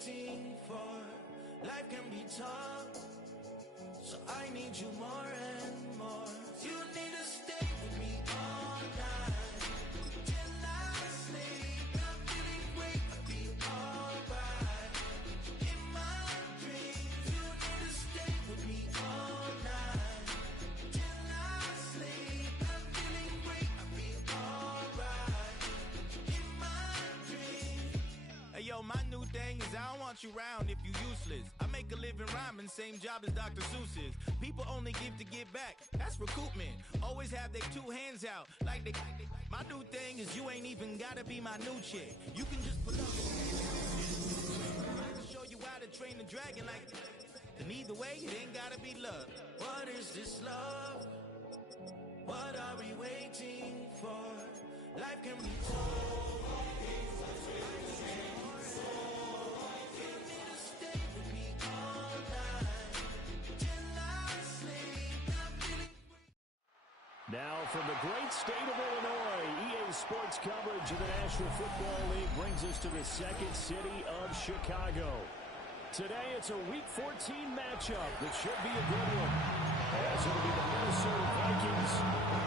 waiting for. Life can be tough, so I need you more and more. You need to stay with me all night till I sleep. I'm feeling great, I'll be alright. In my dreams, you need to stay with me all night till I sleep. I'm feeling great, I'll be alright. In my dreams. Hey yo, my new thing is I don't want you round if you useless. I make a living rhyming, same job as Dr. Seuss's. People only give to give back, that's recoupment. Always have their two hands out, like they. My new thing is you ain't even gotta be my new chick. You can just put up. I can show you how to train the dragon like. And either way, it ain't gotta be love. What is this love? What are we waiting for? Life can be told. Now from the great state of Illinois, EA Sports coverage of the National Football League brings us to the second city of Chicago. Today it's a Week 14 matchup that should be a good one, as it'll be the Minnesota Vikings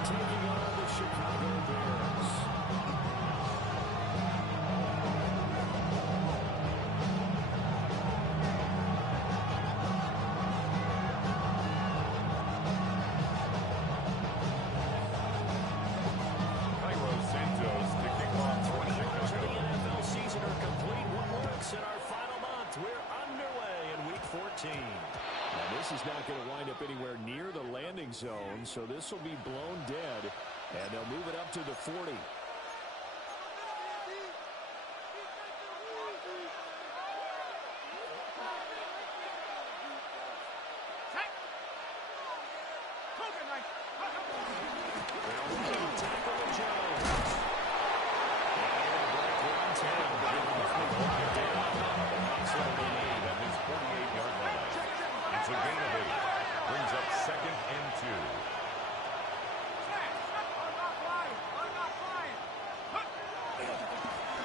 taking on the Chicago Bears. Now this is not going to wind up anywhere near the landing zone, so this will be blown dead, and they'll move it up to the 40.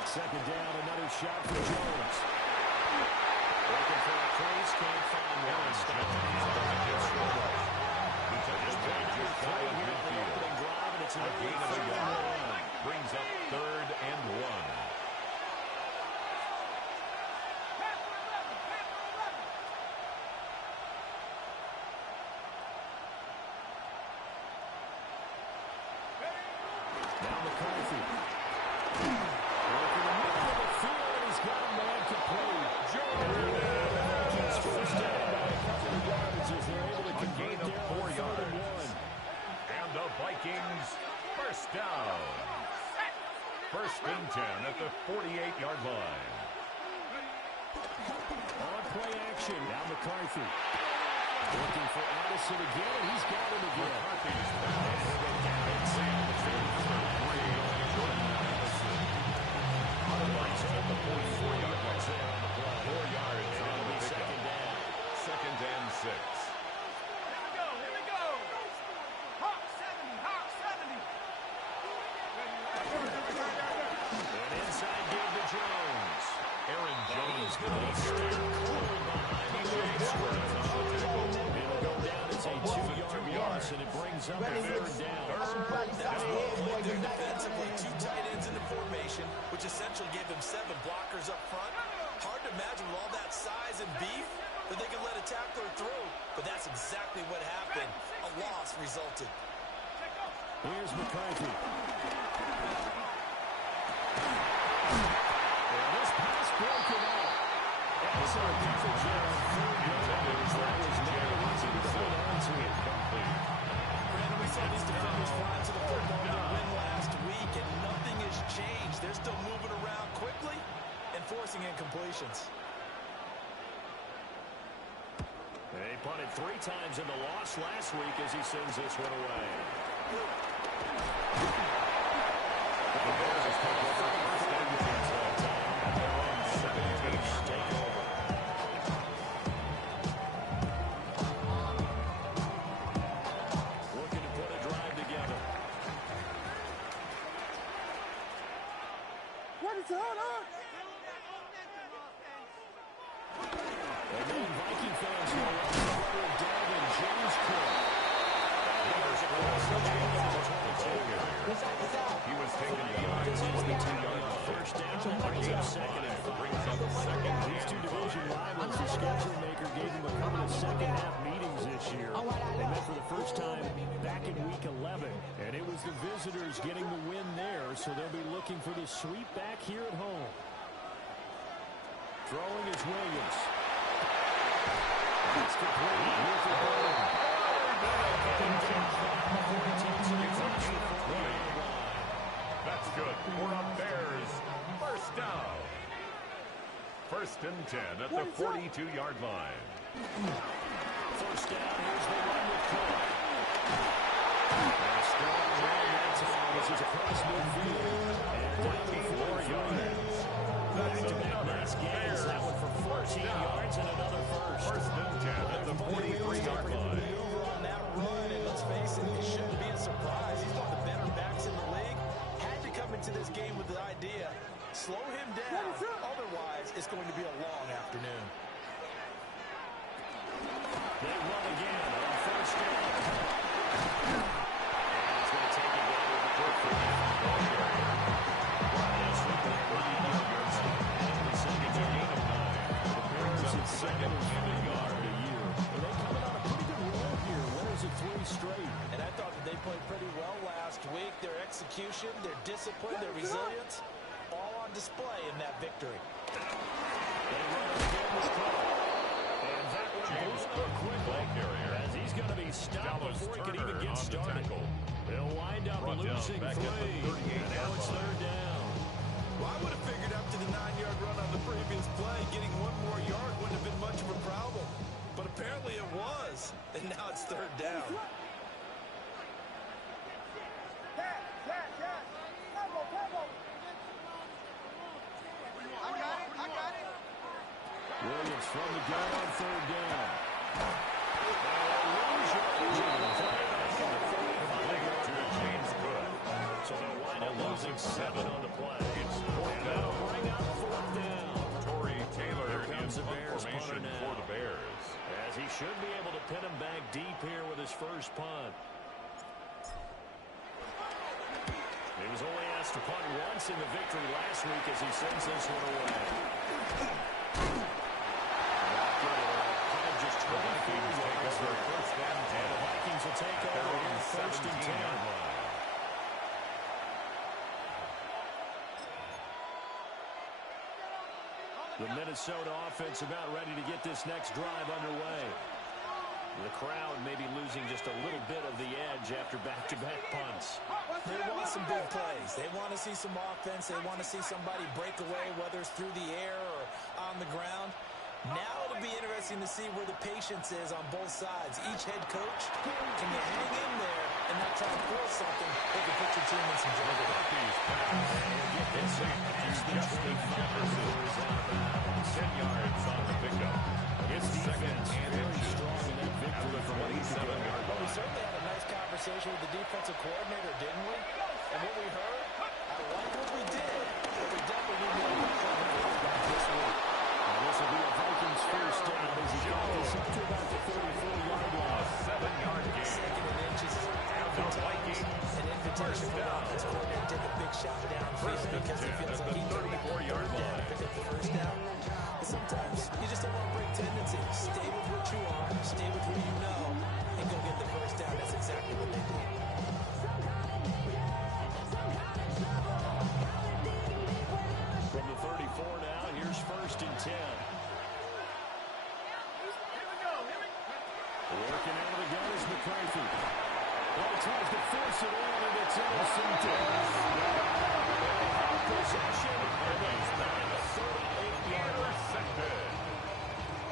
Second down, another shot for Jones. Looking for a crease, can't find one. Stop. It's a gain of a yard. Brings up 3rd and 1. Now McCarthy. Vikings first down. 1st and 10 at the 48-yard line. On play action. Now McCarthy. Looking for Addison again, and he's got him again. McCarthy's back. He'll go down inside the 3. Jordan Addison. Otherwise, at the 44-yard line. 4 yards on the second down. 2nd and 6. And it brings up a 3rd down. That's what played there defensively. 2 tight ends in the formation, which essentially gave them 7 blockers up front. Hard to imagine with all that size and beef that they could let a tackler through. But that's exactly what happened. A loss resulted. Here's McCarthy. And this pass broken up. Excellent coverage there on 3rd down. That was never easy to hold on to it. Brandon, we saw these defenders fly to the football to win last week, and nothing has changed. They're still moving around quickly and forcing incompletions. They punted 3 times in the loss last week as he sends this one away. The Bears has come over first and 10 that time. They're on 17. Take over. Looking to put a drive together. What is going on? And then Viking fans know what the brother of Dalvin, James Cook. He was taken behind the 22-yard line. First down, brings up second and 5. These two division rivals, the schedule maker gave them a couple of second-half meetings this year. They met for the first time back in Week 11, and it was the visitors getting the win there, so they'll be looking for the sweep back here at home. Throwing is Williams. It's complete. Here's the ball. That's good for a Bears first down. First and 10 at the 42-yard line. First down, here's the run with Cook. And a strong run that time as he's across midfield. And down 4 yards. Back-to-back nice gains. That one for 14 yards and another first. First and 10 at the 43-yard line. Maneuver on that run, and let's face it, it shouldn't be a surprise. He's one of the better backs in the league. Had to come into this game with the idea, slow him down. Otherwise, it's going to be a long afternoon. They run again on first down. He's going to take it down to the quick for the second to gain of 9. The Bears at second and 50 yard a year. And they coming on a pretty good roll here. Winners of 3 straight. And I thought that they played pretty well last week. Their execution, their discipline, their resilience, all on display in that victory. They run again with Cook. And that one goes up quickly as he's going to be stopped before he can even get started. They'll wind up losing 3. And now it's third down. Well, I would have figured after the 9-yard run on the previous play, getting one more yard wouldn't have been much of a problem. But apparently it was. And now it's third down. Williams from the gun on third down. James Cook. So they'll wind up losing 7 on the play. And that'll bring up fourth down. Torrey Taylor in the punt Bears formation punter for now. the Bears. As he should be able to pin him back deep here with his first punt. He was only asked to punt once in the victory last week as he sends this one away. Just 20 feet yards for first down 10. The Vikings will take over here first and 10. The Minnesota offense about ready to get this next drive underway. The crowd may be losing just a little bit of the edge after back-to-back punts. They want some big plays. They want to see some offense. They want to see somebody break away, whether it's through the air or on the ground. Now it'll be interesting to see where the patience is on both sides. Each head coach, can you hang in there and not try to force something that can put your team in some trouble? Get this just 10 yards on the pickup. It's second and very strong in that victory from 27-yard Well, we line. certainly had a nice conversation with the defensive coordinator, didn't we? And what we heard, I like what we did, but we definitely need more about this week. This will be a Vikings first down as he got this up to about the 34-yard line. 7-yard gain. Second and inches. Oftentimes, an invitation for the offense coordinator to take a big shot downfield because he feels like he can 34-yard line. pick up the first down. But sometimes you just don't want to break tendencies. Stay with what you are, stay with who you know, and go get the first down. That's exactly what they did. From the 34 now, here's first and 10. Working out of the gun is McCarthy. Well, he tries to force it in, and it's intercepted. Possession, and he's down to 38-yard Intercepted.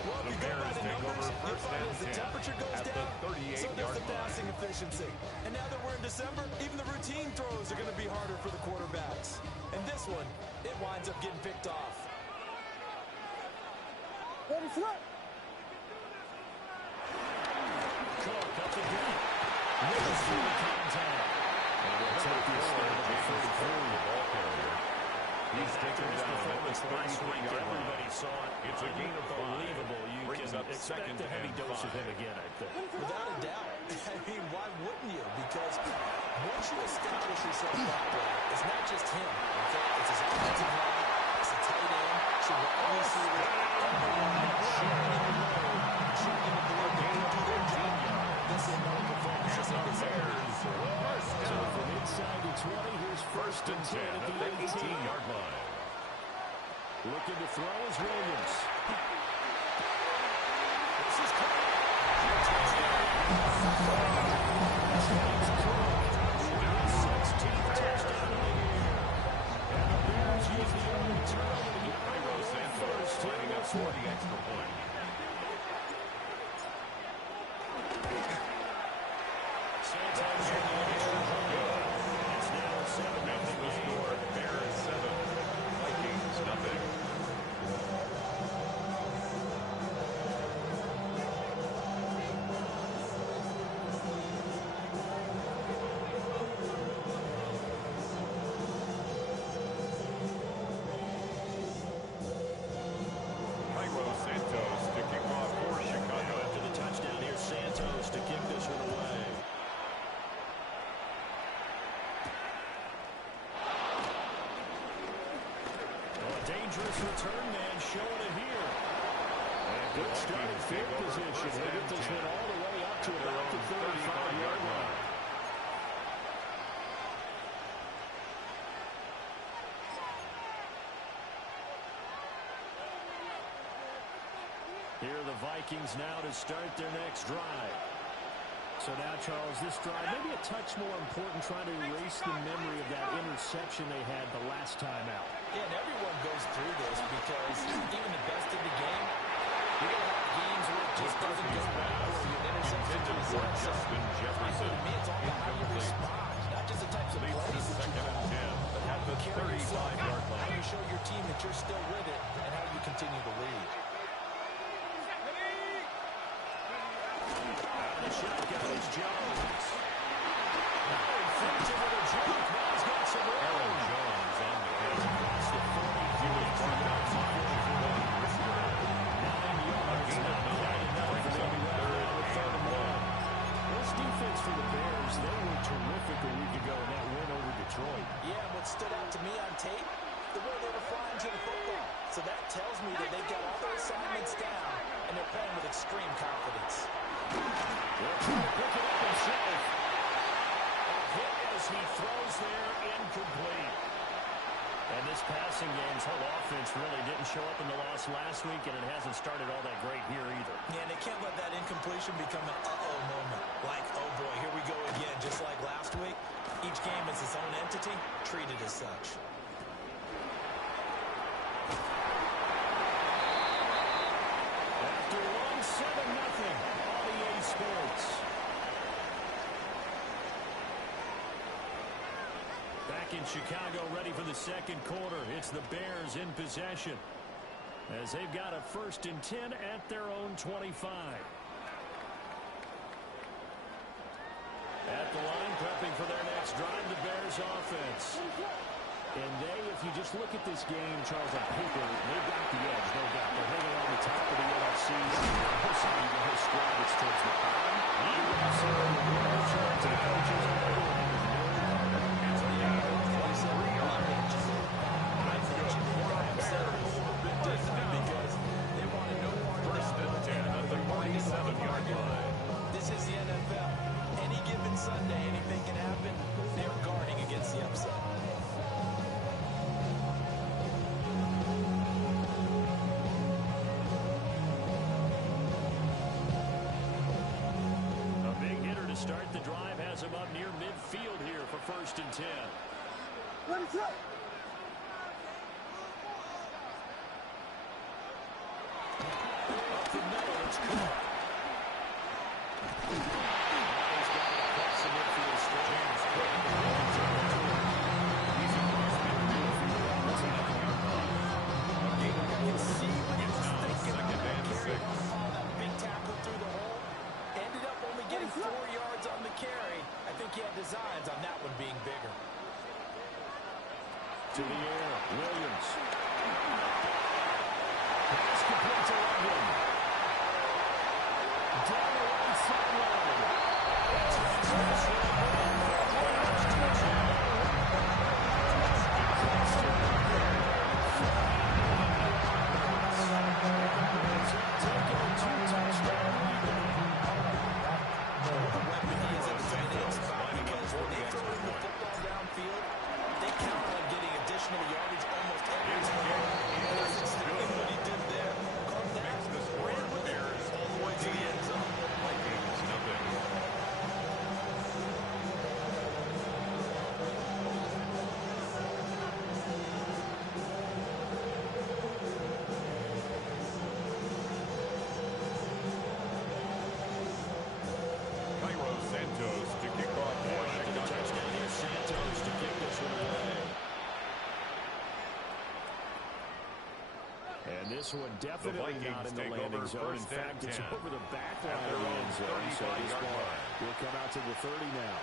Well, if you go by the numbers, you'll find as the temperature goes down, so does the passing efficiency. And now that we're in December, even the routine throws are going to be harder for the quarterbacks. And this one, it winds up getting picked off. Cook up the gut. Willis through the contact. And we'll take this third and 34. Ball carrier. He's taken down performance last week. Everybody saw it. It's a gain of 5. Unbelievable. You Brings can up expect second a heavy and dose 5. of him again, I think. Without a doubt. I mean, why wouldn't you? Because once you establish yourself that way, it's not just him, okay? It's his offensive line, it's the tight end, it's your wide receiver, everyone sharing in the load, sharing in the blood. They can do their job. This is another performance. And the Bears first So down. from inside the 20, here's first and 10 at the 18-yard line. Looking to throw is Williams. This is caught. Lining up for the extra point. It's now 7-0. That's the score. Bears 7, Vikings nothing. Santos to kick off for Chicago. After the touchdown, here's Santos to kick this one away. A dangerous return man showing it here. And good start in field position. He'll get this one all the way up to about the 35-yard line. Here are the Vikings now to start their next drive. So now, Charles, this drive maybe a touch more important, trying to erase the memory of that interception they had the last time out. Yeah, and everyone goes through this because even the best in the game, you're going to have games where it just doesn't go well, or you interception results. Justin Jefferson. To me, it's all about how you respond, not just the types of plays that you call, but how you carry yourself, how you show your team that you're still with it, and how you continue to lead. The shotgun is Jones. Now he flips it with a jump. Now he's got some room. Aaron Jones on the catch. Across the 40. He was brought out by 9 yards. Not quite enough. brings up third and 1. This defense for the Bears, they were terrific a week ago in that win over Detroit. Yeah, and what stood out to me on tape, the way they were flying to the football. So that tells me that they've got all their assignments down, and they're playing with extreme confidence. They'll try to pick it up himself. A hit as he throws there, incomplete. And this passing game's whole offense really didn't show up in the loss last week, and it hasn't started all that great here either. Yeah, and they can't let that incompletion become an uh-oh moment. Like, oh boy, here we go again, just like last week. Each game is its own entity, treated as such. After one 7-0 on EA Sports. Back in Chicago, ready for the second quarter. It's the Bears in possession, as they've got a 1st and 10 at their own 25. At the line, prepping for their next drive, the Bears offense. And they, if you just look at this game, Charles, on paper, they've got the edge, no doubt. They're hanging on the top of the NFC. This time you go squad, it's towards the bottom. You also to the coaches. This is the NFL. Any given Sunday, anything can happen. They're guarding against the upset. A big hitter to start the drive has him up near midfield here for 1st and 10. Up the middle, it's caught. He's got it across the midfield stretch. He's across midfield. That's another yard line. You can see what he was It's now thinking on 2nd that and carry. 6. Oh, that big tackle through the hole. Ended up only getting 4 yards on the carry. I think he had designs on that one being bigger. To the air, Williams. And this one definitely not in the landing zone. In fact, it's over the back line of the end zone. So this ball will come out to the 30 now.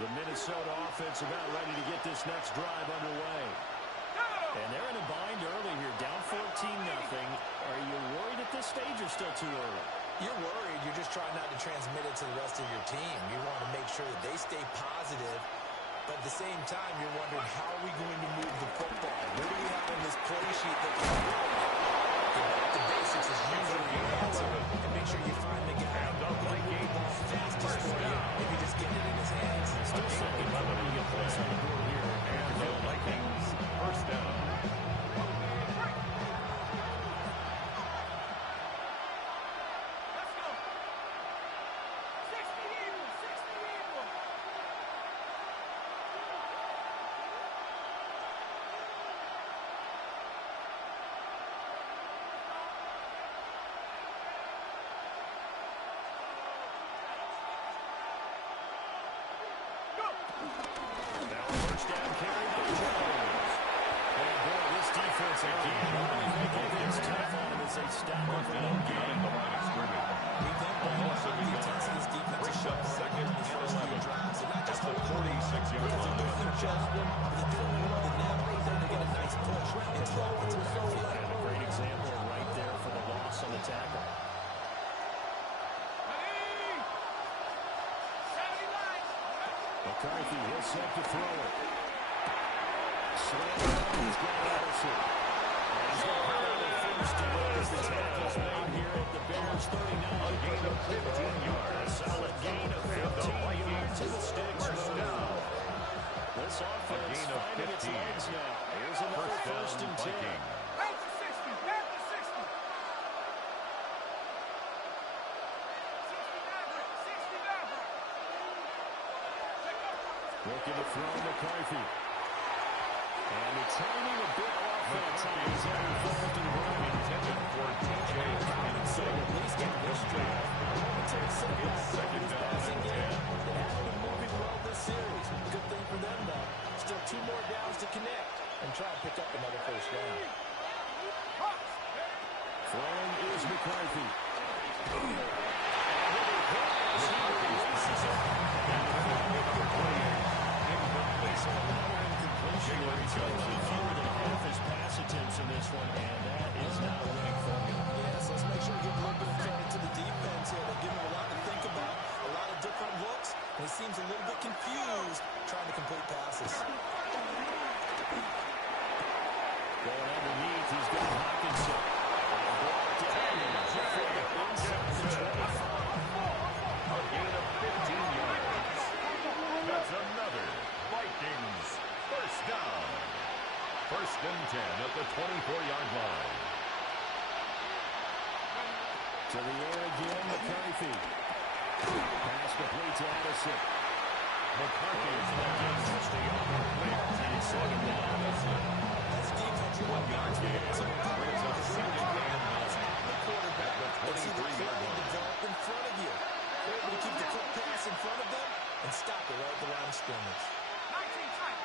The Minnesota offense about ready to get this next drive underway. And they're in a bind early here, down 14-0. Are you worried at this stage or still too early? You're worried. You're just trying not to transmit it to the rest of your team. You want to make sure that they stay positive. But at the same time, you're wondering, how are we going to move the football? What do we have on this play sheet that can do it? Get back to basics is usually your answer. And make sure you find the guy who can move the ball fastest for you. Maybe just get it in his hands. Still second level to get points on the board here. And the Vikings first down. McCarthy is set to throw it. Swagg, he's got Addison. He's got another first down as the tackle's made here at the Bears 39. A gain of 15 yards. A solid gain of 15 yards to the sticks. This offense finding its legs now. Here's another first and 10. Looking to throw McCarthy. And the timing a bit off that time. He's having fourth and one. Intended for T.J. Hawkinson at least on this drive. Momentary setback. Second down and 10. They haven't been moving well this series. Good thing for them, though. Still 2 more downs to connect and try to pick up another first down. Throwing is McCarthy. Fewer than half his pass attempts in this one, and that is not a winning formula. Yes, let's make sure we give a little bit of credit to the defense here. They give him a lot to think about, a lot of different looks, and he seems a little bit confused trying to complete passes. Going underneath, he's got Hawkinson. A gain of 15 yards. That's another Vikings first down. First and 10 at the 24-yard line. To the air again, McCarthy. Pass complete to Addison. McCarthy is looking to stay on the clear. And second down. That's defensive 1 yard gain. Brings up second down. The quarterback at the 23-yard line. Develop in front of you. They're able to keep the quick pass in front of them and stop it right at the line of scrimmage. 19 tight.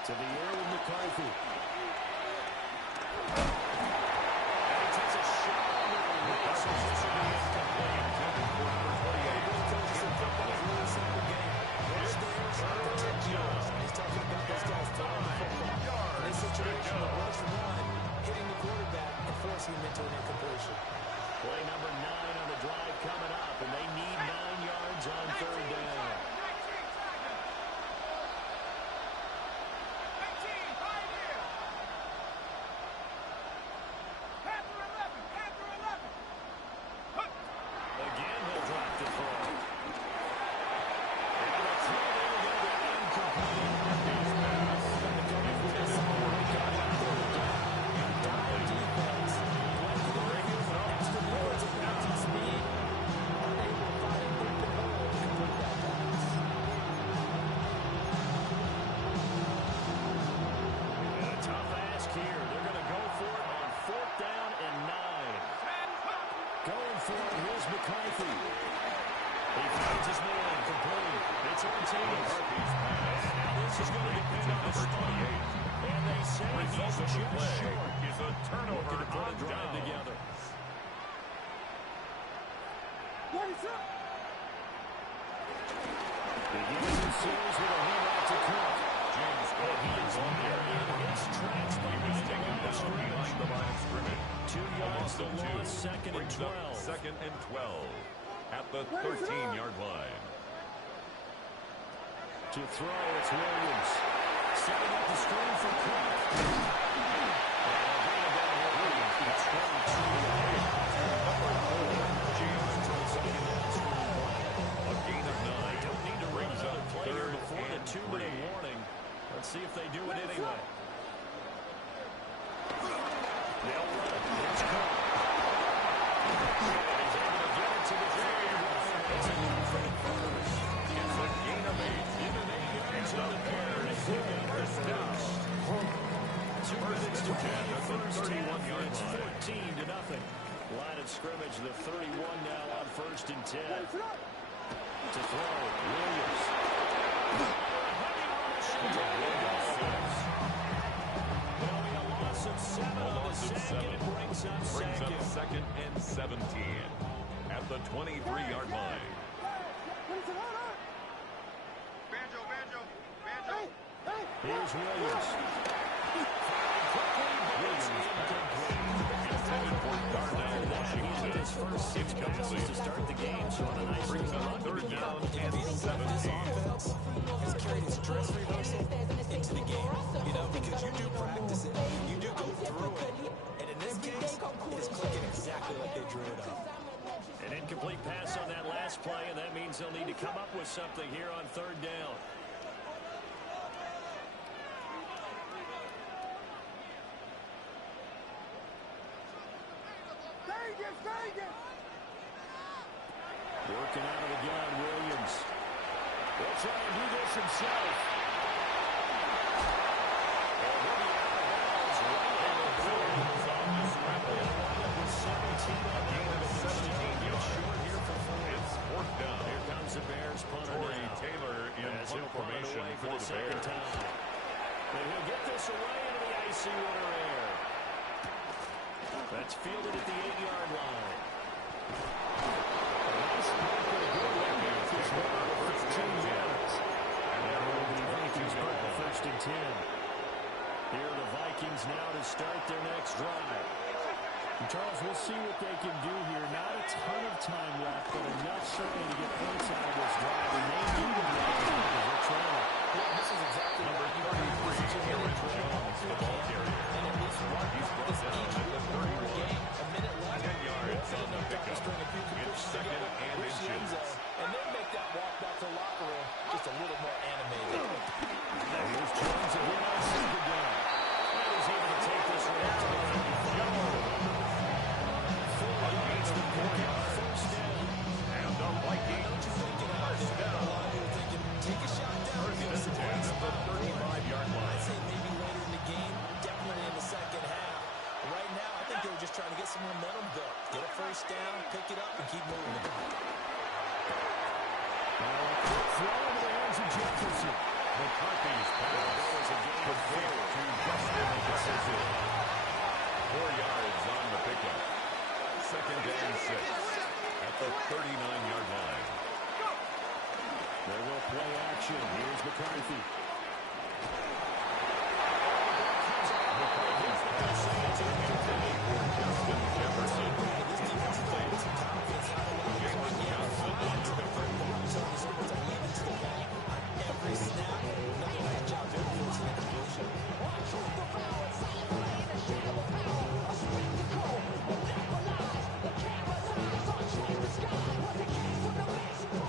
To the air with McCarthy. And he takes a shot on the release. This will be incomplete. Intended for number 28. Football is a really simple game. Rush theirs, protect yours. He's talking about those guys throwing the football. In this situation, the rush one, hitting the quarterback and forcing him into an incompletion. Play number 9 on the drive coming up, and they need 9 yards on third down. Again, he'll drop the throw. And the throw there will be incomplete. McCarthy. He finds his man complete. It's Ortiz. And this is going to depend on the spot. And they say he's just short. Is a turnover Looking to put a on drive down. together. Begins the series with a handoff to Cook. James And he is on there in his tracks behind the line of scrimmage. the line of scrimmage. 2 yards to Two. loss, second and Brings up 12. second and 12 at the 13-yard line. To throw, it's Williams. Setting up the screen for Cook. Williams gets 22. A gain of 9. Don't need to run another play here before the 2-minute 3. warning. Let's see if they do it anyway. They'll run it. Here's Cook. He's able to get it to the It's a confident first. It's a gain of 8. Even 8 yards on the carry. First down. 2 minutes to go. At the 31-yard It's line. 14-0. Line of scrimmage, the 31 now on 1st and 10. To throw, Williams. There'll be a loss of 7 on the sack, and it brings up second. 2nd and 17 at the 23-yard line. Here's Williams. Intended for Darnell Washington. His first 6 passes to start the game, so on a nice Brings little up run to 3rd begin. down and 17. Has carried his stress reversal into the game, because you do practice it, you do go through it, and in this case, it's clicking exactly like they drew it up. An incomplete pass on that last play, and that means they'll need to come up with something here on 3rd down. Working out of the gun, Williams. He'll try and do this himself. And he'll be out of bounds right at the 40. They'll wind up with 17 on the board. 17 yards short here for 4. It's 4th down. Here comes the Bears punter Corey now. Taylor in As punt he'll punt it formation away for for the the second Bears. time. And he'll get this away into the icy winter air. That's fielded at the 8-yard line. A nice block and a good way to this one over 15 yards. And that will be Vikings mark the 1st and 10. Here are the Vikings now to start their next drive. And Charles, we'll see what they can do here. Not a ton of time left, but enough certainly to get points out of this drive. And they need to make it because they're trailing. Yeah, this is exactly Number 33, Aaron Jones, the ball carrier. And at least one He's of brought this down each at the 30. game, a minute left. 10 yards on the pickup. It's 2nd and inches. And then make that walk back to the locker room just a little more animated. Now here's Jones again on 2nd down. And he's able to take this one out to the 55. Full against the pickup. 1st down. And the Vikings first down. Take a shot down. 1st and 10 at the 35-yard I'd line. say maybe later in the game, definitely in the second half. Right now, I think they were just trying to get some momentum built. Get a 1st down, pick it up, and keep moving. Throw into the hands of Jefferson. McCarthy's pass complete to Justin Jefferson. 4 yards on the pickup. 2nd and 6 at the 39-yard line. There will play action. Here's McCarthy. McCarthy's pass intended for Justin Jefferson. James Johnson on the pickup. Every snap, another nice job there for the completion.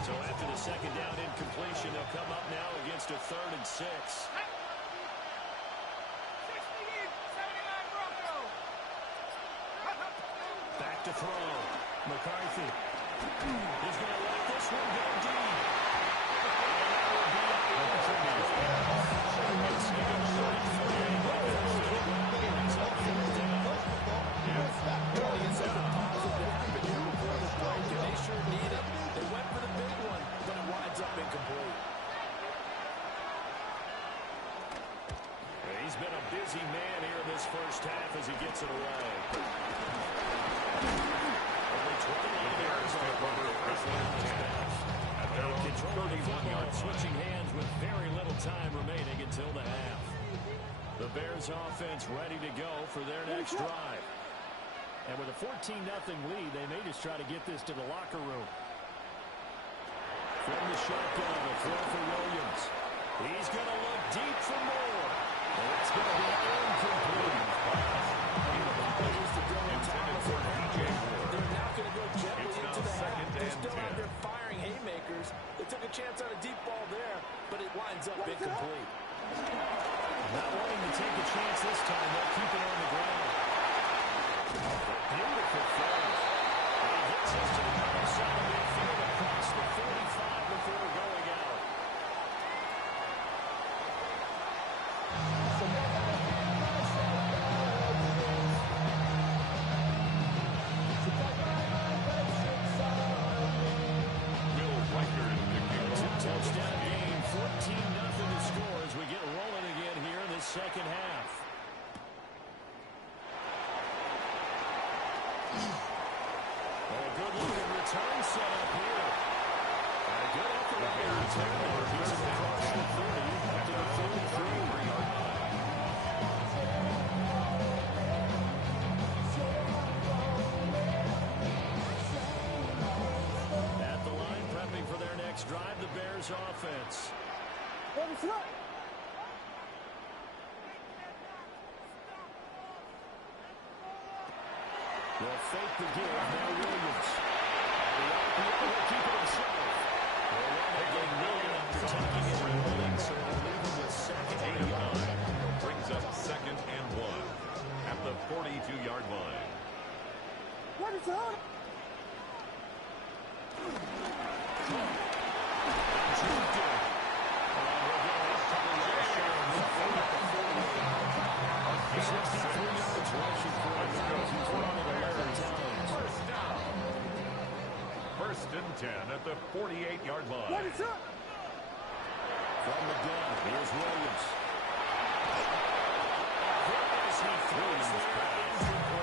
So after the 2nd down incompletion, they'll come up now against a 3rd and 6. Back to throw. McCarthy. He's going to let this one go deep. Sure busy man here in this first half as he gets it away. Only 29 yards on the at their own 31-yard switching hands with very little time remaining until the half. The Bears offense ready to go for their next drive. And with a 14-0 lead, they may just try to get this to the locker room. From the shotgun, a throw for Williams. He's going to look deep for more. And it's going to be incomplete. They're not going to go gently into the half. They're still out there firing haymakers. They took a chance on a deep ball there, but it winds up incomplete. Not wanting to take a chance this time. They'll keep it on the ground. Beautiful throw. And he gets us to the other side of midfield across the 45 before going out. Touchdown game, 14-0 to score as we get rolling again here in this second half. A good looking return set up here. A good effort on the return. He's across the 30 to the 33-yard line. At the line, prepping for their next drive, the Bears offense. They'll fake the give. Now Williams. The RPO will keep it himself. They'll run again. Williams after taking it and running, so they'll leave him with second and 9. Brings up 2nd and 1 at the 42-yard line. What is on? First and 10 at the 48-yard line. What is up? From the gun, here's Williams. Williams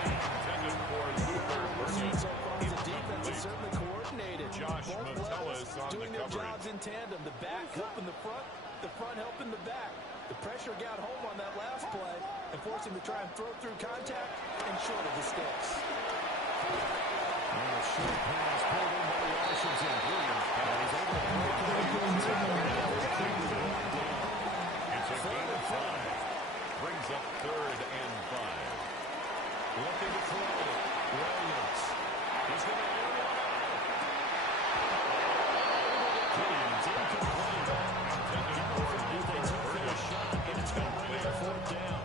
intended for Luther Burton. So far, the defense is certainly coordinated. Josh Metellus on doing the their coverage. jobs in tandem. The back helping the front helping the back. The pressure got home on that last play and forced him to try and throw through contact and short of the sticks. And a short pass pulled in by Washington. Williams is able to break it. It's a gain of 5. Brings up 3rd and 5. Looking to throw. Williams. He's going to air one out. Williams incomplete. If they took their shot, and it's going to bring up 4th down.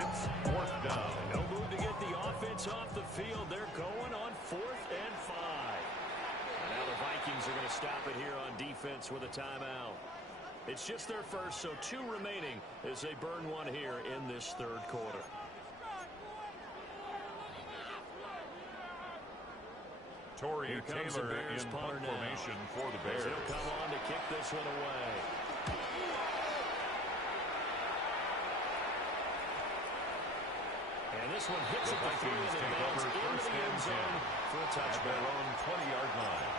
It's 4th down. No move to get the offense off the field. They're going on 4th and 5. And now the Vikings are going to stop it here on defense with a timeout. It's just their first, so 2 remaining as they burn one here in this 3rd quarter. Torrey Here comes Taylor the Bears in punter punt formation for the Bears. He'll come on to kick this one away. And this one hits The at the 3 Vikings and take advance over into 1st the end and 10 zone for a at touchback. their own 20-yard line.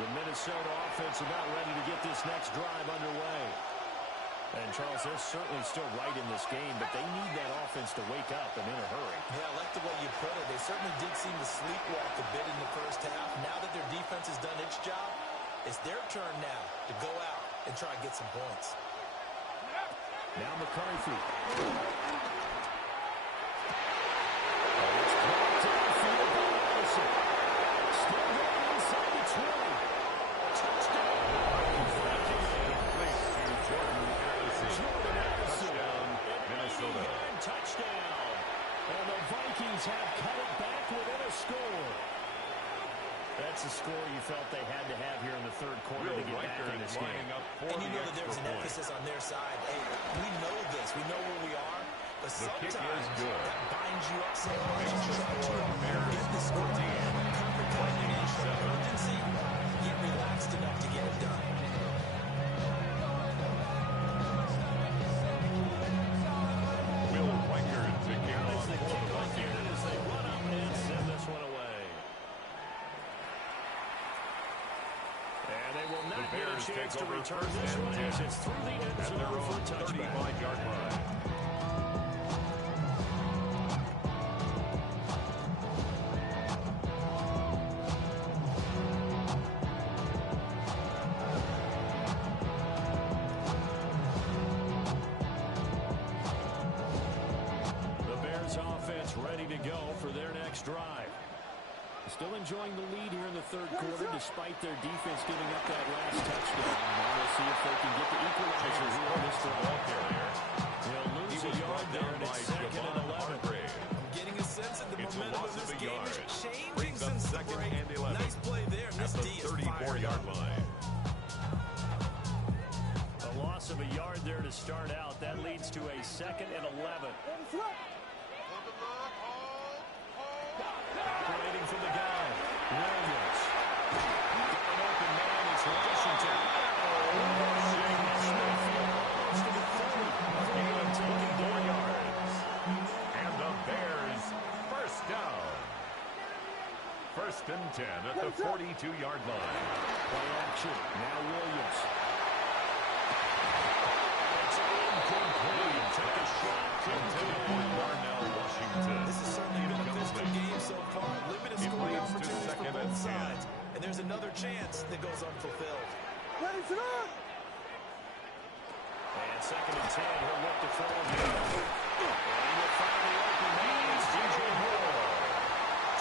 The Minnesota offense about ready to get this next drive underway. And, Charles, they're certainly still right in this game, but they need that offense to wake up and in a hurry. Yeah, I like the way you put it. They certainly did seem to sleepwalk a bit in the first half. Now that their defense has done its job, it's their turn now to go out and try and get some points. Now McCarthy. Still going inside the 20. Touchdown. Jordan Addison. Minnesota. Touchdown. And the Vikings have cut it back within a score. That's the score you felt they had to have here in the 3rd quarter to get back in this game. And you know that there's an emphasis on their side. Hey, we know this. We know where we are. But sometimes that binds you up so much. You get the score. Perfect combination of urgency, yet They will The not get a Bears chance take to over return first this and one 10 as it's through the end at zone their for a own touchback. 35-yard line. The Bears offense ready to go for their next drive. Still enjoying the lead here in the third quarter despite their defense giving up that last touchdown. Now we'll see if they can get the equalizer here on this drive. They'll lose a yard there, and it's second and 11. I'm getting a sense of the It's a momentum loss of this of a game yard. is changing Brings up since the second break. and 11. Nice play there. At Miss the D is fired 34-yard up. line. A loss of a yard there to start out. That leads to a second and 11. Operating from the gun, Williams. Got an open man. It's Washington. Even taking 4 yards. And the Bears first down. First and 10 at the 42-yard line. Play action. Now Williams. It's incomplete. Take a shot. Intended for Darnell Washington. This has certainly been a physical game so far. Limited It scoring leads to opportunities for second both and 10. sides. And there's another chance that goes unfulfilled. Ready to run. And second and 10. He'll look to throw it here. And he will find the open man. It's DJ Moore.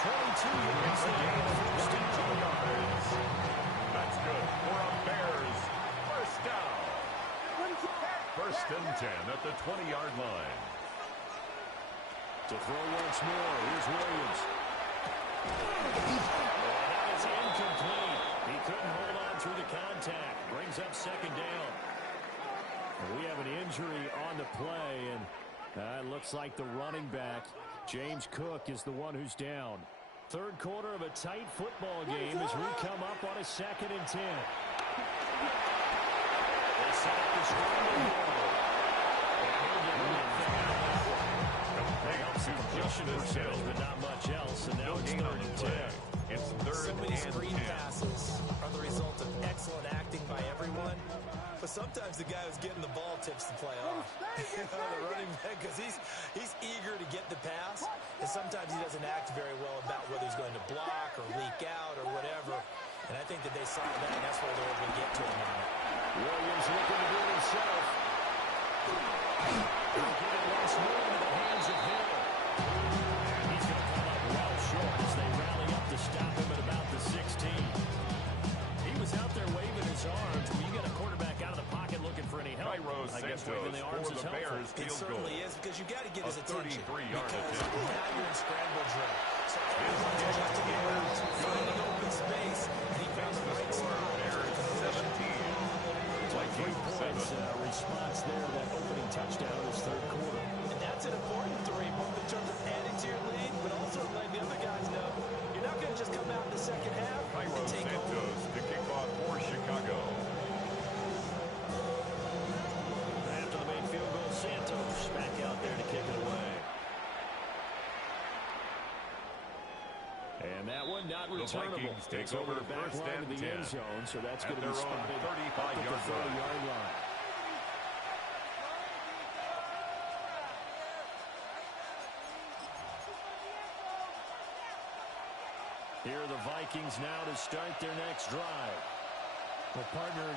22 yards to gain. First and 2 yards. That's good for a Bears first down. First and 10 at the 20-yard line. To throw once more. Here's Williams. And that is incomplete. He couldn't hold on through the contact. Brings up second down. And we have an injury on the play, and it looks like the running back, James Cook, is the one who's down. Third quarter of a tight football game as we come up on a second and 10. They set up the scramble. Completion percentage, but not much else, and now it's third and 10. It's third So many and screen 10. passes are the result of excellent acting by everyone. But sometimes the guy who's getting the ball tips the play off. The running back, because he's eager to get the pass, and sometimes he doesn't act very well about whether he's going to block or leak out or whatever. And I think that they saw that, and that's why they were able to get to him on it. Williams looking to do it himself. He'll get it once more into the hands of Hill. And he's going to come up well short as they rally up to stop him at about the 16. He was out there waving his arms. When you get a quarterback out of the pocket looking for any help, I guess waving the arms for is the helpful. Bears It field goal. certainly is, because you got to get his A attention. 33-yard Because attempt. now you're in scramble drill. So everyone's adjusting their routes, finding open space, and he found the right spot. Bears 17. 3 points response there to that opening touchdown in his third quarter. And that's an important 3, both in terms of adding to your lead, but also letting the other guys know you're not going to just come out in the second half and take over. Santos to kick off for Chicago. After the main field goal, Santos back out there to kick it away. And that one not returnable. Vikings take It's over over the back first line and of the 10 end zone, so that's at going to be their own spotted up at 35-yard the line. 30-yard line. Here are the Vikings now to start their next drive. Well, partner,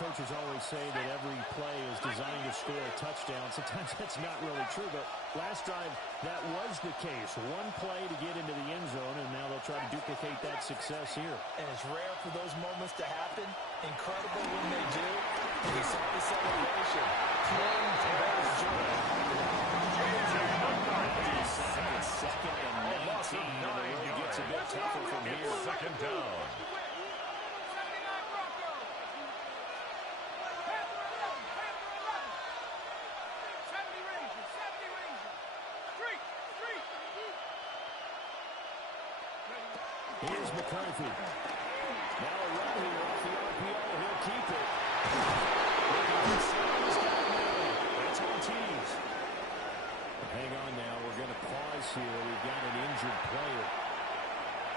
coaches always say that every play is designed to score a touchdown. Sometimes that's not really true, but last drive, that was the case. One play to get into the end zone, and now they'll try to duplicate that success here. And it's rare for those moments to happen. Incredible when they do. And we saw the celebration. Second and 19, and the road gets a bit tougher from here. Second down. Here's McCarthy. Now a run here off the RPO. He'll keep it. That's Ortiz. Hang on now. We're going to pause here. We've got an injured player.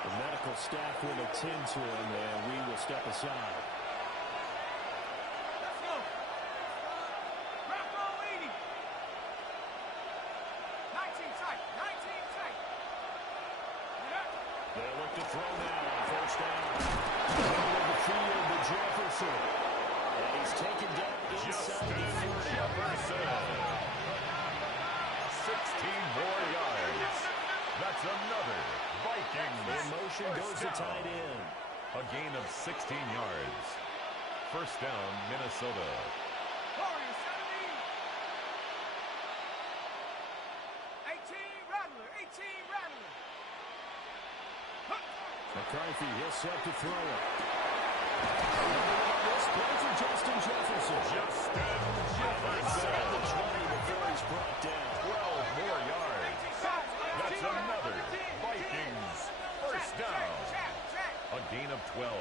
The medical staff will attend to him, and we will step aside. tight end. A gain of 16 yards. First down, Minnesota. Warriors, 18 Rattler, 18 Rattler. McCarthy, he'll set to throw it. This play for Justin Jefferson. Justin Jefferson. At the 20 before he's brought down. 12 more yards. That's another Vikings first down. A gain of 12.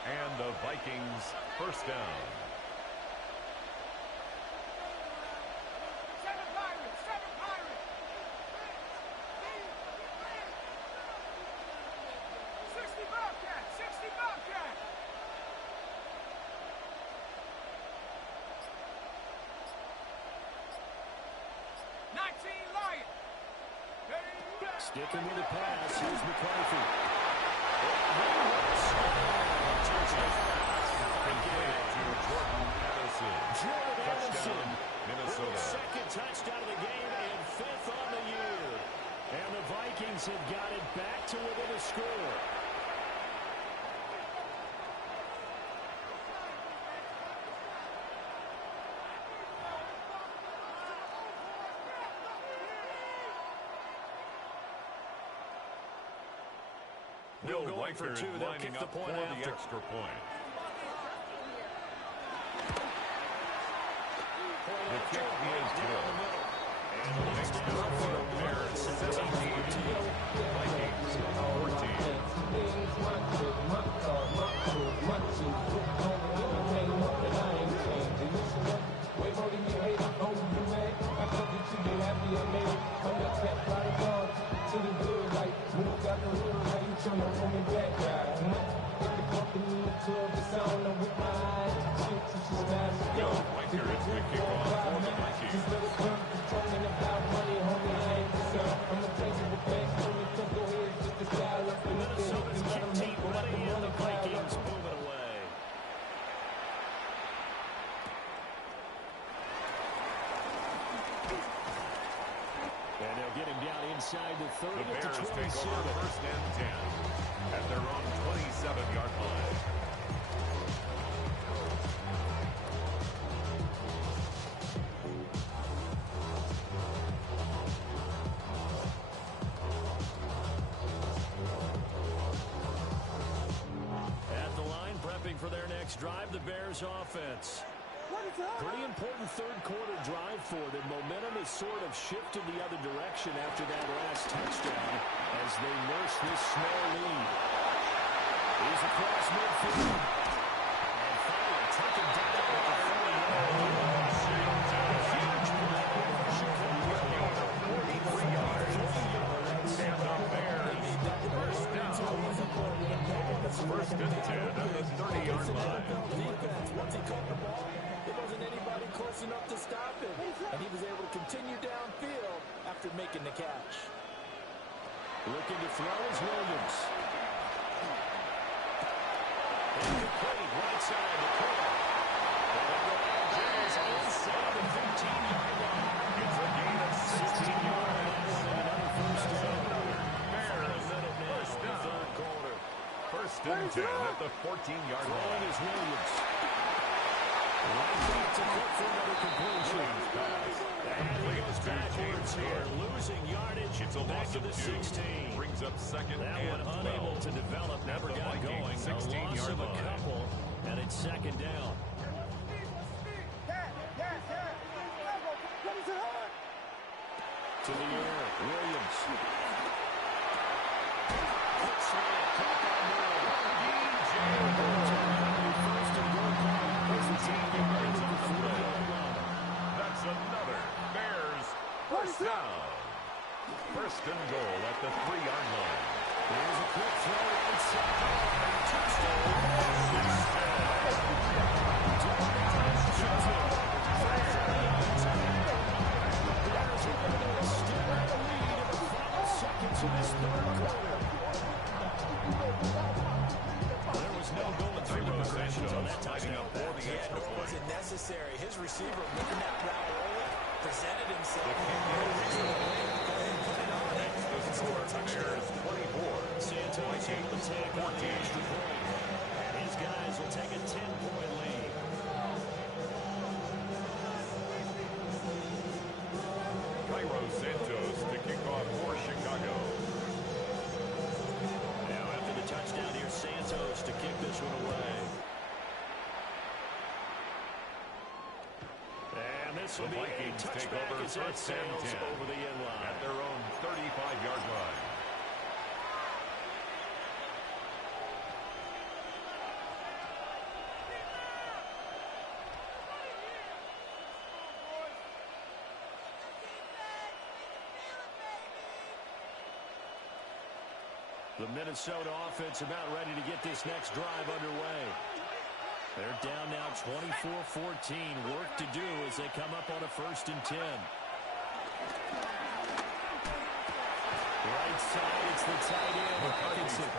And the Vikings first down. 7 Pirates, 7 Pirates. 60 Bobcats, 60 Bobcats. Sticking with the pass, here's McCarthy. Complete to Jordan Addison. Touchdown, Minnesota. Second touchdown of the game and 5th on the year. And the Vikings have got it back to within a score. Bill going for Riker is two. They'll lining kick the up point for the after. extra point. The kick is good. Next up for the Bears, 17, Vikings 14. Bill Riker is the kickoff for the Vikings. Minnesota's kick team ready and the Vikings moving away. And they'll get him down inside the 30 The at the Bears 27. take over first and 10 at their own 27-yard line. At the line, prepping for their next drive, the Bears offense. Pretty important third quarter drive for them. Momentum has sort of shifted the other direction after that last touchdown as they nurse this small lead. He's across midfield. And finally taken down at the 40-yard line. Huge play for Chicago. 43 yards. And the Bears first down. It's first and 10 at the 30-yard line. Once he caught the ball, there wasn't anybody close enough to stop him. And he was able to continue downfield after making the catch. Looking to throw is Williams. Incomplete, right side of the court. James inside the 15-yard line. It's a gain of 16 yards. Another first down. Bears first down. First and 10 at the 14-yard Throwing line. is Williams. Right back to Cook for another completion. And he goes backwards here, losing yardage. It's a back loss to of the 2. 16. Brings up second That and one 12. unable to develop, never the got Vikings going. A 16-yard loss of a line. couple, and it's second down. To the air, Williams. Quick slant, caught by Moore. First and goal as the team yards on the 40-yard line. That's another Bears first down. First and goal at the 3-yard line. There's a quick throw inside. Touchdown. Seconds in this third quarter. There was no going through those actions on that touchdown. For the extra It point. wasn't necessary. His receiver looking that route early, presented himself. Next, the score, Bears 24, Santos able to tack on the extra point. And his guys will take a 10-point lead. Santos to kick off for Chicago. Now after the touchdown, here's Santos to kick this one away. And this will be a touchback as it sails over the end line. At their own 35-yard line. The Minnesota offense about ready to get this next drive underway. They're down now 24-14. Work to do as they come up on a 1st and 10. Right side, it's the tight end. Hawkinson.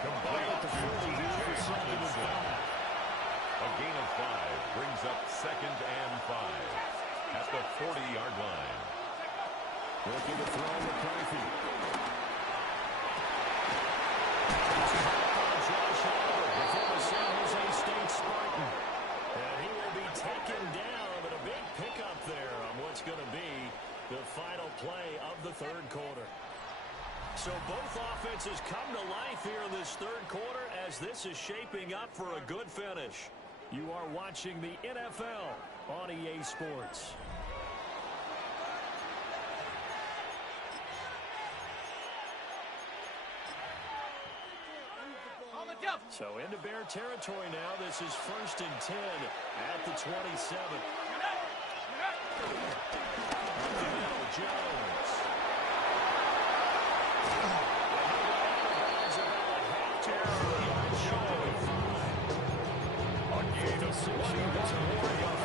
Complete to 40 here for 2nd and 5. A gain of 5 brings up 2nd and 5 at the 40-yard line. Looking to throw McCarthy. San Jose State Spartan. And he will be taken down, but a big pickup there on what's going to be the final play of the 3rd quarter. So both offenses come to life here in this 3rd quarter as this is shaping up for a good finish. You are watching the NFL on EA Sports. So into Bear territory now. This is 1st and 10 at the 27. Jones. A gain of 6 yards on the kickoff.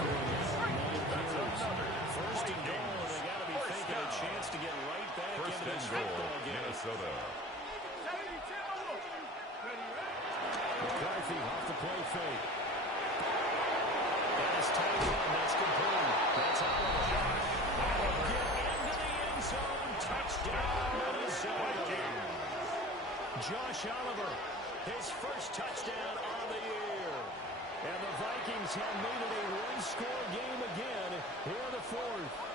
1st and goal. They got to be thinking a chance to get right back into this football game. Minnesota. McCarthy off the play fake. That is tight end. That's complete. That's out of the shot. That'll get into the end zone. Touchdown, Minnesota. Josh Oliver, his 1st touchdown on the year. And the Vikings have made it a 1-score game again here in the 4th.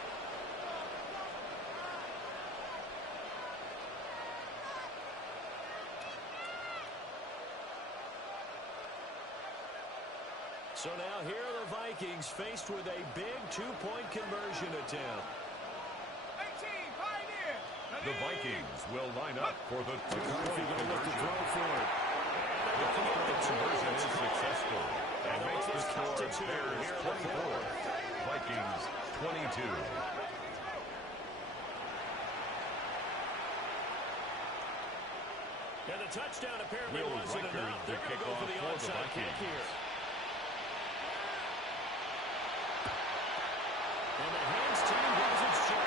So now here are the Vikings faced with a big 2-point conversion attempt. The Vikings will line up for the 2-point conversion. The 2-point conversion is successful and makes the score Bears 24, Vikings 22. And the touchdown apparently wasn't enough. They're going to go for the onside kick here. And the hands team does its job.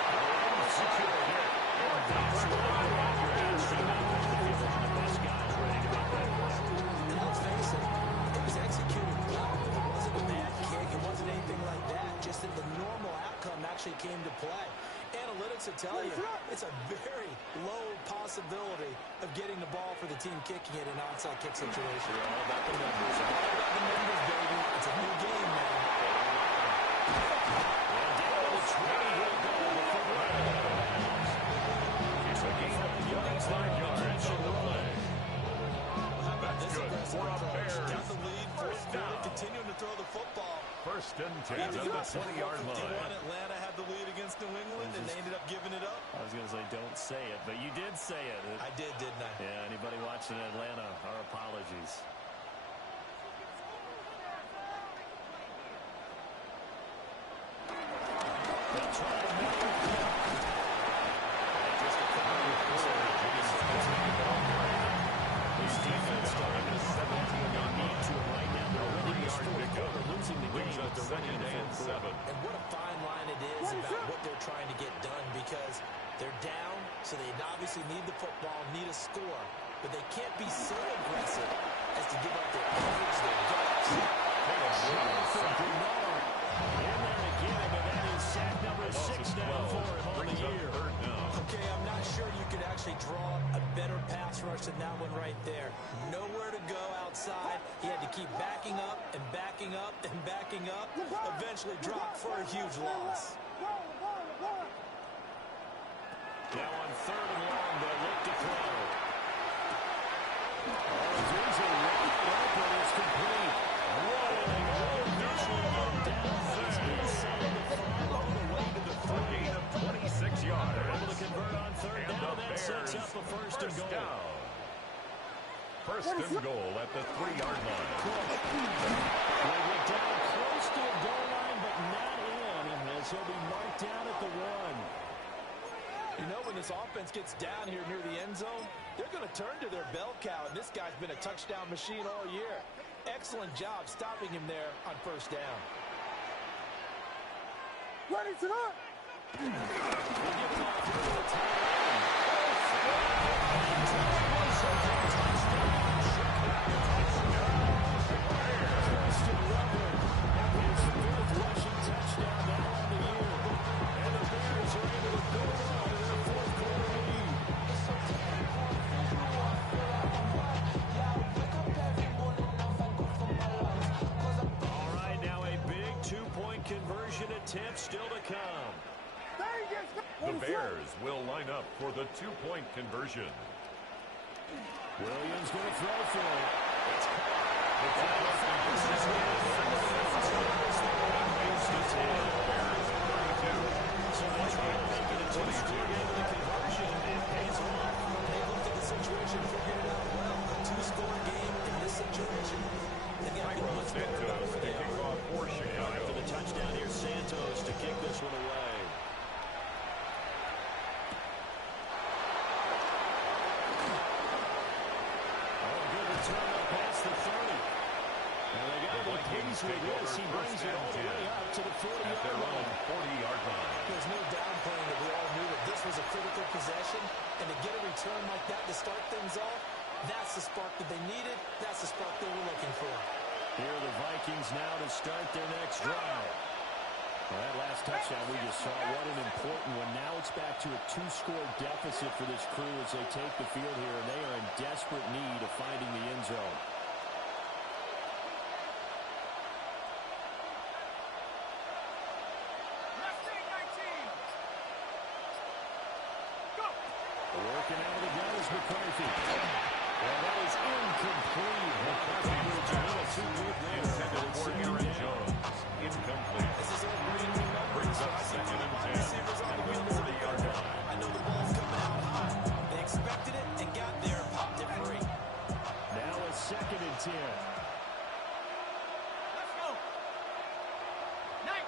Secure here. That's right around your hamstring. The best guys ready to make that play. And let's face it, it was executed well. It wasn't a bad kick. It wasn't anything like that. Just that the normal outcome actually came to play. Analytics will tell you it's a very low possibility of getting the ball for the team kicking it in an onside kick situation. They're all about the numbers. All about the numbers, baby. It's a new game now. It's a gain of 25 yards on the play. That's good for a Bears. Got the lead, First down. continuing to throw the football. 1st and 10 at the 20-yard line. Atlanta had the lead against New England, and they ended up giving it up. I was going to say don't say it, but you did say it. I did, didn't I? Yeah, anybody watching Atlanta, our apologies. They'll try to make it. Just a couple of his defense starting to 17-yard lead to him right now. They're winning this fourth quarter, losing the game, but they're winning the fourth quarter. And what a fine line it is about what they're trying to get done, because they're down, so they obviously need the football, need a score, but they can't be so aggressive as to give up their edge, their guts. In there again, and that is sack number 6 now for him on the year. Okay, I'm not sure sure you could actually draw a better pass rush than that one right there. Nowhere to go outside. He had to keep backing up and backing up and backing up. Eventually dropped for a huge loss. Now on 3rd and long, they'll look to throw. There's a wide open. It's complete. Rolling down. He's inside the 5 all the way to the 3. Gain of 26 yards. They're able to convert on 3rd down. That sets up a first and goal. Down. First and goal at the 3-yard line. They get down close to the goal line, but not in, as he'll be marked down at the 1. You know, when this offense gets down here near the end zone, they're going to turn to their bell cow, and this guy's been a touchdown machine all year. Excellent job stopping him there on first down. Ready to run. Attempt still to come. The Bears will line up for the 2-point conversion. Williams going to throw for it. It's so they try to make it a 2-score game of the conversion. It pays off. They looked at the situation, figured it out well. A 2-score game in this situation. They've got to be much better about it for the hour. After the touchdown here, Santos to kick this one away. Oh, good return up past the 30. And they got the pace with this. He brings it all the way up to the 40-yard line. 40-yard line. There's no downplaying that we all knew that this was a critical possession, and to get a return like that to start things off, that's the spark that they needed. That's the spark they were looking for. Here are the Vikings now to start their next drive. Well, that last touchdown we just saw, what an important one. Now it's back to a 2-score deficit for this crew as they take the field here, and they are in desperate need of finding the end zone. Working out of the gun is McCarthy. Well, that is incomplete. McCarthy moves a little too good there. Intended for Aaron Jones. Incomplete. This is all green numbers. Brings up 2nd and 10 at the 40-yard line. I know the ball's coming out high. They expected it and got there and popped it free. Now a 2nd and 10. Let's go. 69.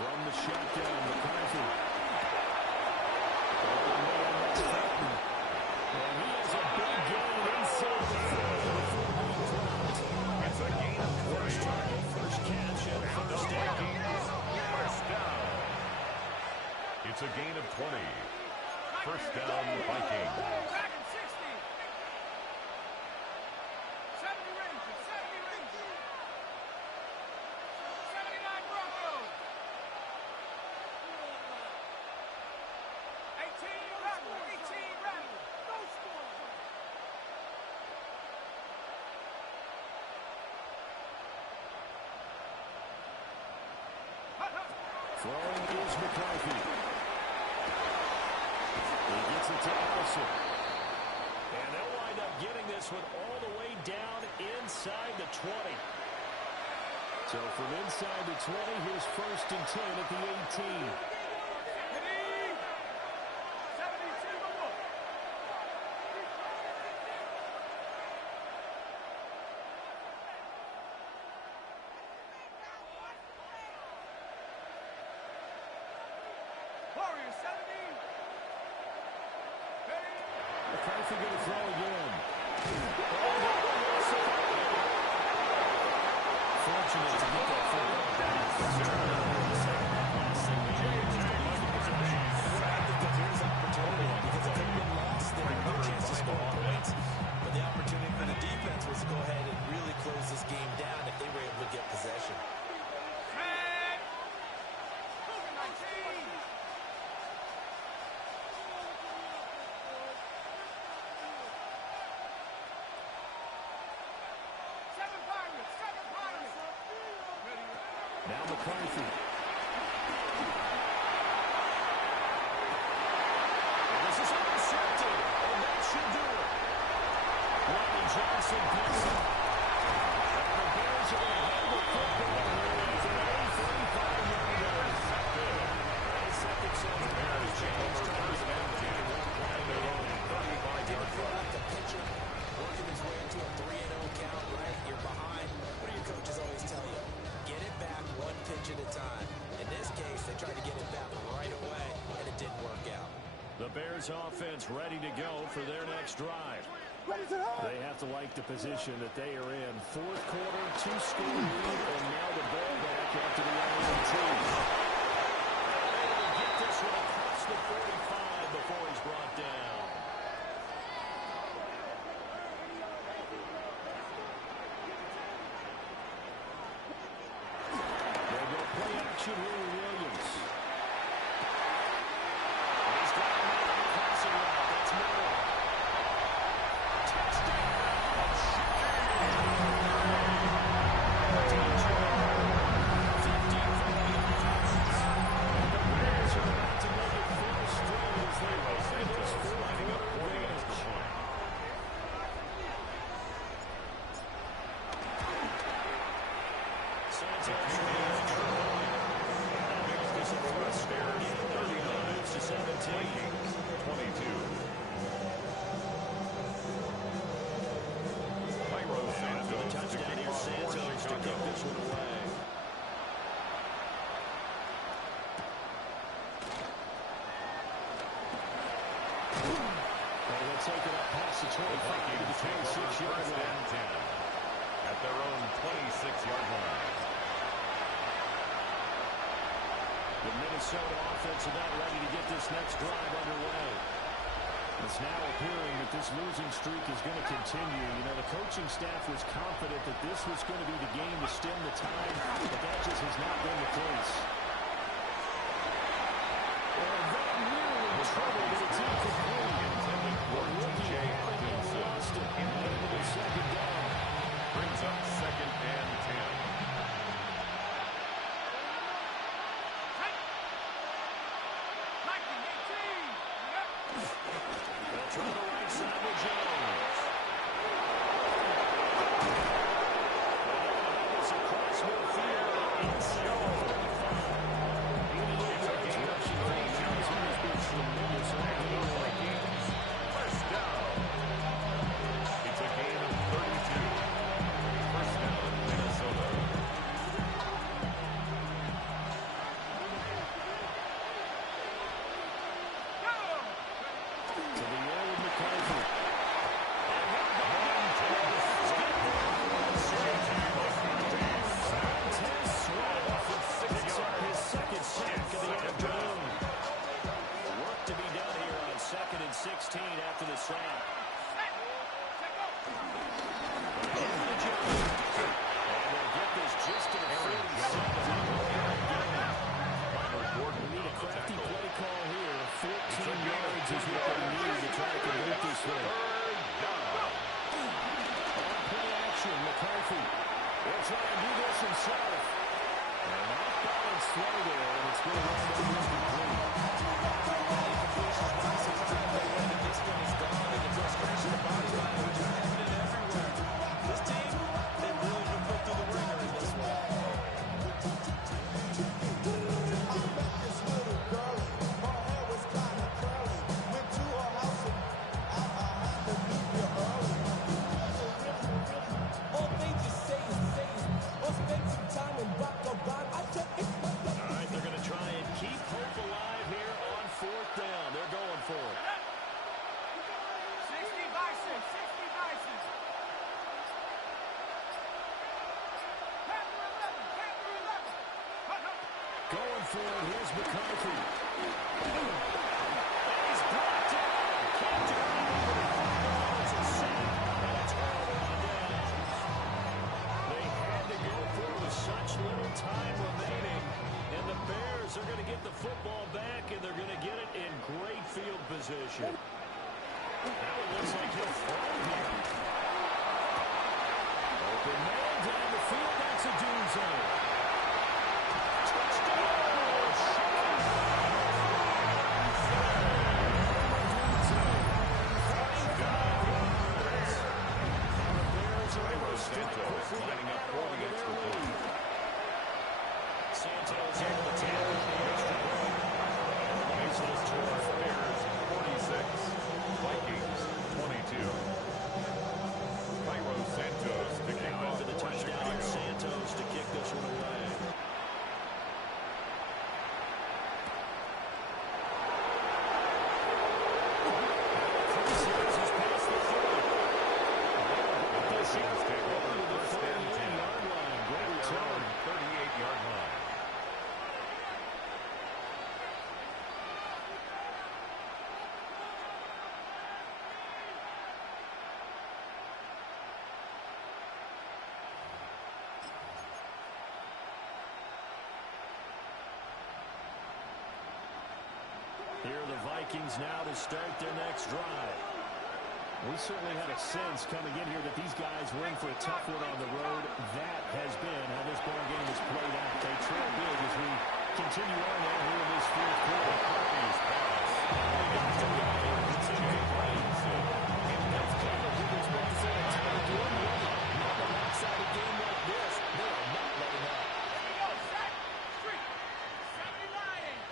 From the shotgun, McCarthy. It's a gain of 20. First down, Vikings. Back in 60. 70 Rangers. 79 Broncos. 18 Rattler. 18 Rattler. Go score. Throwing is McCarthy. He gets it to Allison. And they'll wind up getting this one all the way down inside the 20. So from inside the 20, here's 1st and 10 at the 18. McCarthy going to throw again. Fortunate to get that football down. I think that here's opportunity because it could have been lost. They had no chance to score points. But the opportunity for the defense was to go ahead and really close this game down if they were able to get possession. Now McCarthy. And this is intercepted, and that should do it. Ronnie Johnson picks it. And the Bears are going to have the football here as an 35-yard intercepted. Second set of Bears change to first and 10. Playing their own 35-yard line. The pitcher working his way into a 3-0 count, right? You're behind. What do your coaches always tell you? Get it back one pitch at a time. In this case, they tried to get it back right away, and it didn't work out. The Bears offense ready to go for their next drive. They have to like the position that they are in. Fourth quarter, 2-score lead, and now the ball back after the INT. Able to get this one across the 45 before he's brought down. They'll go play action here with Williams. He's got a man on the passing route. That's Miller. Take it up past the 25 to the 26-yard line. At their own 26-yard line. The Minnesota offense is not ready to get this next drive underway. It's now appearing that this losing streak is going to continue. You know, the coaching staff was confident that this was going to be the game to stem the tide, but that just has not been the case. Well, that nearly in trouble, but it's incomplete. Second down. Brings up second and 10. They'll try the right side with Jones. That was across midfield. Inside 35. 88 yards rushing for the Jones. He has been tremendous all game. First down. It's a gain of 32. First down, Minnesota. To the air with McCarthy. Swagg picks up his second sack of the afternoon. Work to be done here on 2nd and 16 after the sack. Just to the 37. We need a crafty play call here. 14 yards is what they need to try to convert this thing. On play action, McCarthy will try and do this himself. And off-balance throw there, and it's going to run over incomplete. This one is gone, and the frustration of body language is evident everywhere. This team, they've really been put through the ringer in this one. I met this little girl, her hair was kind of curly. Went to her house and I had to meet her early. All they just say is, or spend some time and rock a bond. I said it's All right, they're going to try and keep hope alive here on 4th down. They're going for it. 60 Bison, 60 Bison. Panther 11, Panther 11. Going for it. Here's McCarthy. And he's brought down. Can't do anything. It's a sack, and it's all run down. They had to go for it with such little time remaining. And the Bears are going to get the football back, and they're going to get it in great field position. Now it looks like he'll throw here. Open man down the field. That's a doom zone. lining up for the extra point. Santos able to tackle the extra point. Baseless score, Bears 46, Vikings 22. Cairo Santos to kick Now off after the for touchdown, Chicago. Santos to kick this one away. Bears take over first and 10 at their own 38-yard line. Here are the Vikings now to start their next drive. We certainly had a sense coming in here that these guys were in for a tough one on the road. That has been how this ball game has played out. They trail big as we continue on now here in this fourth quarter. Harvey's pass. He got to the line. T.J. Plains. That's kind of what we expect to see a team doing. Not a lopsided game like this. They are not letting up. Here we go, set, street, 70 Lions.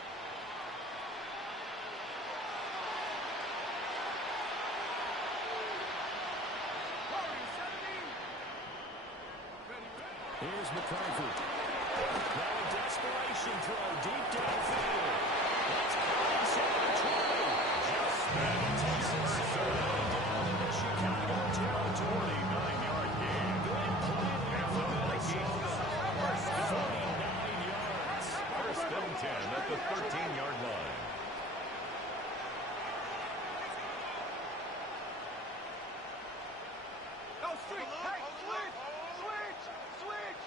Here's McCarthy. Now a desperation throw deep downfield. That's close at the 20. Just that takes it down into Chicago territory. 49-yard gain. Good play there for Minnesota. 49 yards. First and 10 at the 13-yard line. Go street, hey, switch, switch, switch.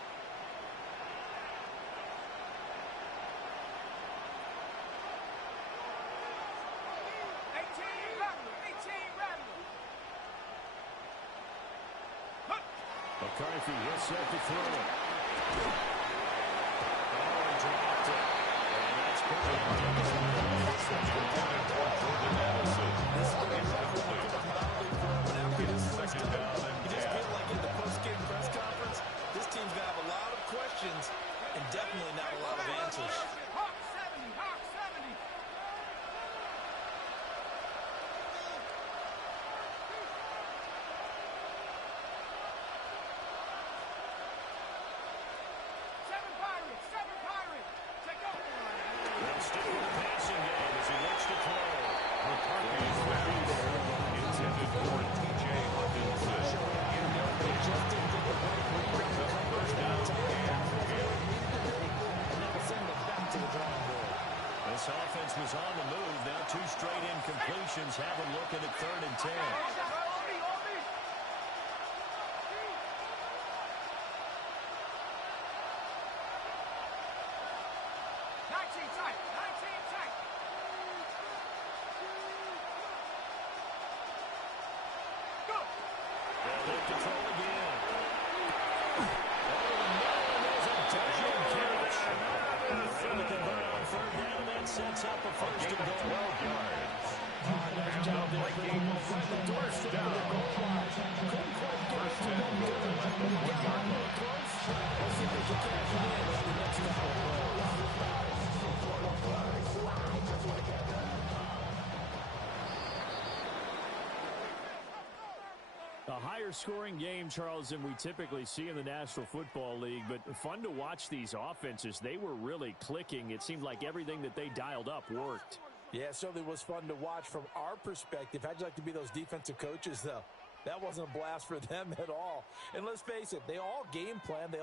McCarthy is set to throw it. Oh, he dropped it. And that's pretty Jordan Addison. This is incomplete. Second down and You just 10. feel like in the post-game press conference, this team's going to have a lot of questions and definitely not a lot of answers. Hawk 70, Hawk 70. Seven Pirates, check out. They'll stick with the passing game as he looks to throw. McCarthy's pass. Intended for T.J. Hawkinson. Brings up first down and 10. This offense was on the move. Now two straight incompletions. Have them looking at 3rd and 10. They'll look to throw again. Oh, no, there's a touchdown catch. Able to convert on 3rd down, and that sets up a first and goal. 12 yards. And the Vikings first down. First and goal at the 1-yard line. A higher scoring game, Charles, than we typically see in the National Football League, but fun to watch these offenses. They were really clicking. It seemed like everything that they dialed up worked. Yeah, it certainly was fun to watch from our perspective. How'd you like to be those defensive coaches, though? That wasn't a blast for them at all. And let's face it, they all game plan. They all